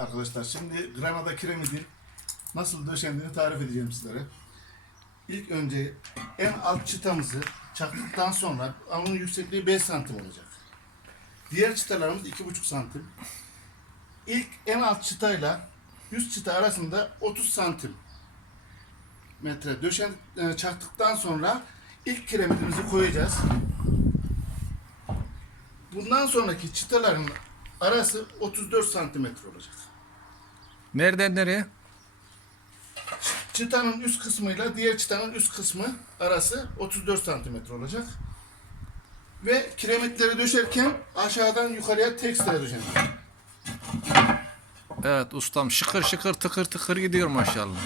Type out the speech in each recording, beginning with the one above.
arkadaşlar. Şimdi Granada kiremidin nasıl döşendiğini tarif edeceğim sizlere. İlk önce en alt çıtamızı çaktıktan sonra onun yüksekliği 5 santim olacak. Diğer çıtalarımız 2,5 santim. İlk en alt çıtayla üst çıta arasında 30 santim metre döşen e, çaktıktan sonra ilk kiremidimizi koyacağız. Bundan sonraki çıtaların arası 34 santimetre olacak. Nereden nereye? Çıtanın üst kısmıyla diğer çıtanın üst kısmı arası 34 santimetre olacak. Ve kiremitleri döşerken aşağıdan yukarıya tekstil döşenecek. Evet ustam şıkır şıkır tıkır tıkır gidiyor maşallah.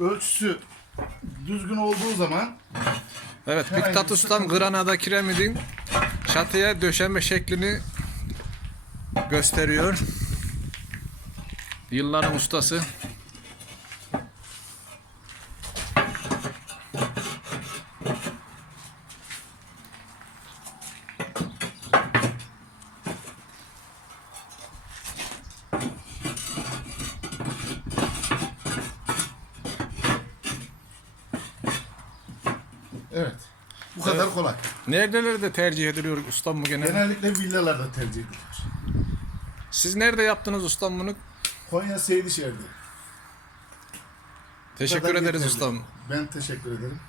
Ölçüsü düzgün olduğu zaman Evet ustam sıkıntı- Granada kiremidin çatıya döşeme şeklini gösteriyor. Yılların ustası. Evet bu kadar kolay. Nerelerde tercih ediliyor ustam bu gene? Genellikle villalarda tercih edilir. Siz nerede yaptınız ustam bunu? Konya Seydişehir'de. Bu Teşekkür kadar ederiz yeterli. ustam. Ben teşekkür ederim.